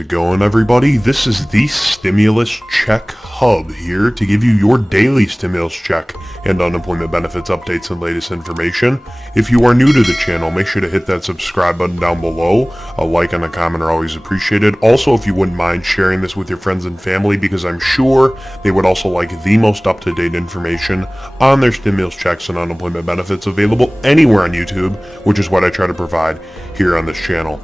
it going, everybody? This is the Stimulus Check Hub here to give you your daily stimulus check and unemployment benefits updates and latest information. If you are new to the channel, make sure to hit that subscribe button down below. A like and a comment are always appreciated. Also, if you wouldn't mind sharing this with your friends and family, because I'm sure they would also like the most up-to-date information on their stimulus checks and unemployment benefits available anywhere on YouTube, which is what I try to provide here on this channel.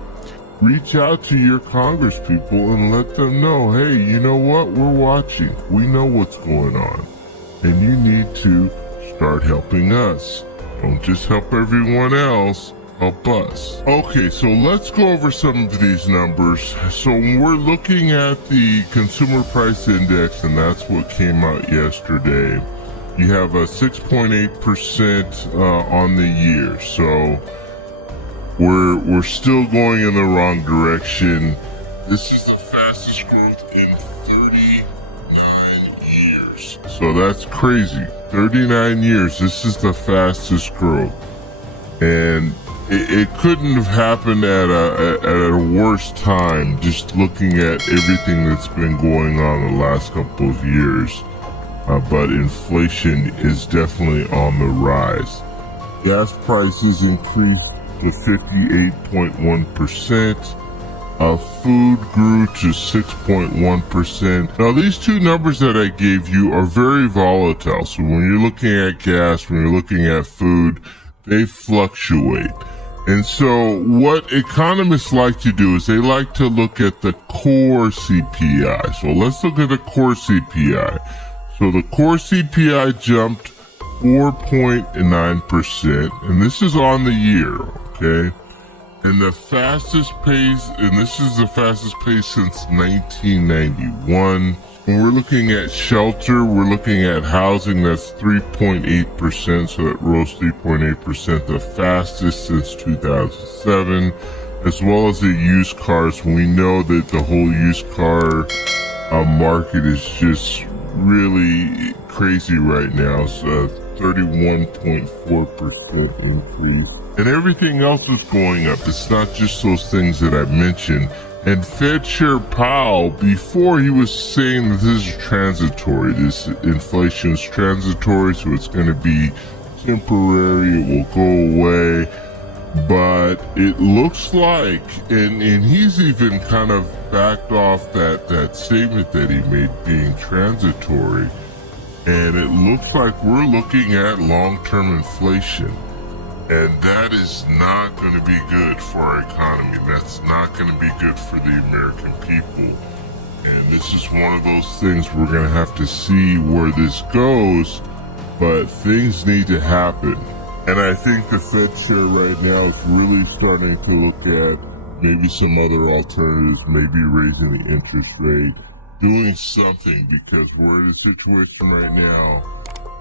Reach out to your congresspeople and let them know, hey, you know what? We're watching. We know what's going on. And you need to start helping us. Don't just help everyone else. Help us. Okay, so let's go over some of these numbers. So we're looking at the Consumer Price Index, and that's what came out yesterday. You have a 6.8% on the year. So we're still going in the wrong direction. This is the fastest growth in 39 years. So that's crazy. 39 years, this is the fastest growth. And it couldn't have happened at a worse time, just looking at everything that's been going on the last couple of years. But inflation is definitely on the rise. Gas prices increased to 58.1%. Food grew to 6.1%. Now, these two numbers that I gave you are very volatile. So when you're looking at gas, when you're looking at food, they fluctuate. And so what economists like to do is they like to look at the core CPI. So let's look at the core CPI. So the core CPI jumped 4.9%, and this is on the year. Okay, and the fastest pace, and this is the fastest pace since 1991. When we're looking at shelter, we're looking at housing, that's 3.8%, so that rose 3.8%, the fastest since 2007, as well as the used cars. We know that the whole used car market is just really crazy right now, so 31.4% increase. And everything else is going up. It's not just those things that I mentioned. And Fed Chair Powell, before he was saying that this is transitory, this inflation is transitory, so it's going to be temporary, it will go away. But it looks like, and he's even kind of backed off that statement that he made being transitory. And it looks like we're looking at long-term inflation. And that is not going to be good for our economy. That's not going to be good for the American people. And this is one of those things we're going to have to see where this goes, but things need to happen. And I think the Fed chair right now is really starting to look at maybe some other alternatives, maybe raising the interest rate, doing something, because we're in a situation right now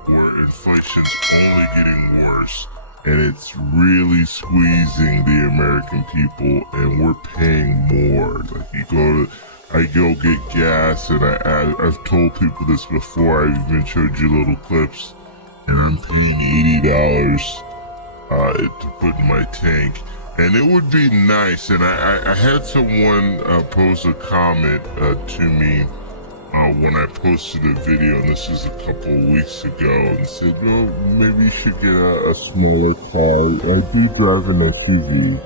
where inflation's only getting worse. And it's really squeezing the American people, and we're paying more. Like I go get gas, and I've told people this before. I've even showed you little clips, and I'm paying $80 to put in my tank. And it would be nice. And I had someone pose a comment to me when I posted a video, and this was a couple of weeks ago, and said, well, maybe you should get a smaller car. I do drive an SUV.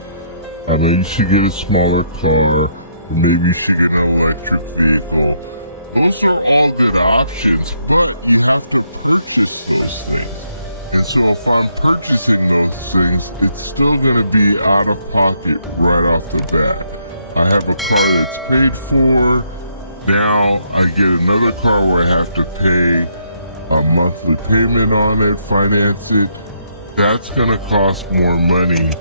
I know you should get a smaller car, and maybe you should get an electric vehicle. Those are all good options. And so if I'm purchasing these things, it's still going to be out of pocket right off the bat. I have a car that's paid for. Now I get another car where I have to pay a monthly payment on it, finance it. That's going to cost more money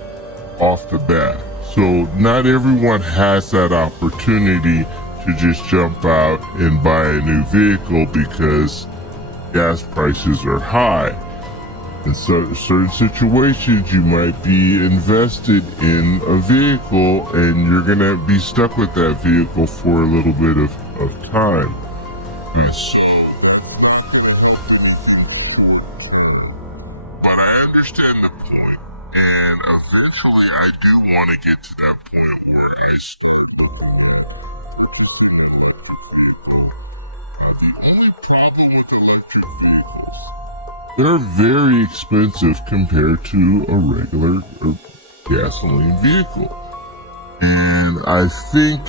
off the bat. So not everyone has that opportunity to just jump out and buy a new vehicle because gas prices are high. In certain situations, you might be invested in a vehicle and you're going to be stuck with that vehicle for a little bit of time. But I understand the point, and eventually I do want to get to that point where I start with electric vehicles. They're very expensive compared to a regular gasoline vehicle. And I think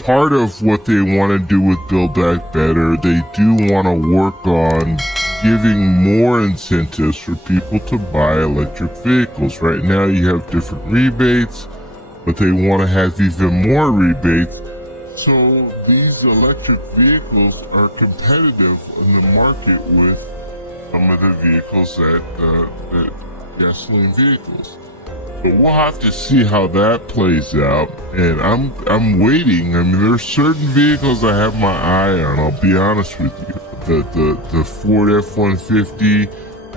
part of what they want to do with Build Back Better, they do want to work on giving more incentives for people to buy electric vehicles. Right now you have different rebates, but they want to have even more rebates. So these electric vehicles are competitive in the market with some of the vehicles that gasoline vehicles. But we'll have to see how that plays out, and I'm waiting. I mean, there's certain vehicles I have my eye on. I'll be honest with you. The Ford F-150,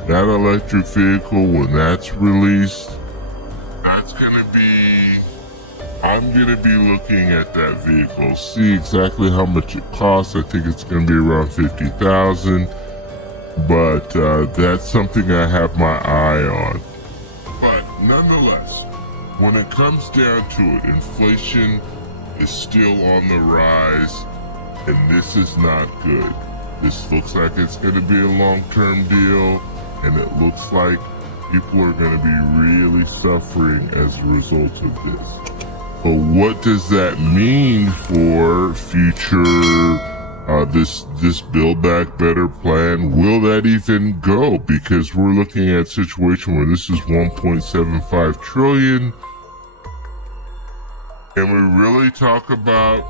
that electric vehicle, when that's released, that's gonna be. I'm gonna be looking at that vehicle, see exactly how much it costs. I think it's gonna be around $50,000, but that's something I have my eye on. But nonetheless, when it comes down to it, inflation is still on the rise, and this is not good. This looks like it's going to be a long-term deal, and it looks like people are going to be really suffering as a result of this. But what does that mean for future this Build Back Better plan? Will that even go? Because we're looking at a situation where this is 1.75 trillion, and we really talk about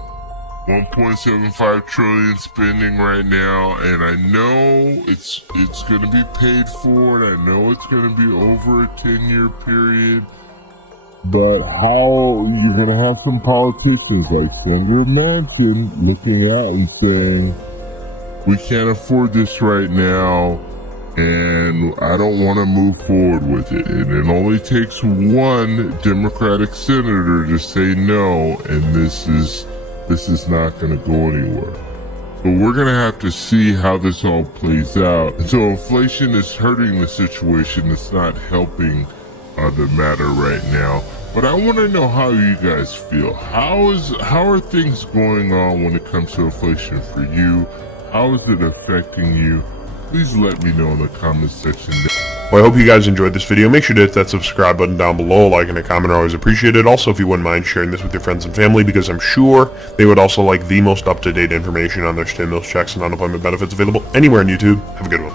1.75 trillion spending right now, and I know it's going to be paid for, and I know it's going to be over a 10-year period. But how you're going to have some politicians like Senator Manchin looking out and saying, we can't afford this right now, and I don't want to move forward with it. And it only takes one Democratic senator to say no, and this is not going to go anywhere. But we're going to have to see how this all plays out. And so inflation is hurting the situation. It's not helping the matter right now. But I want to know how you guys feel. How are things going on when it comes to inflation for you? How is it affecting you? Please let me know in the comment section. Well, I hope you guys enjoyed this video. Make sure to hit that subscribe button down below. Like and a comment are always appreciated. Also, if you wouldn't mind sharing this with your friends and family, because I'm sure they would also like the most up-to-date information on their stimulus checks and unemployment benefits available anywhere on YouTube. Have a good one.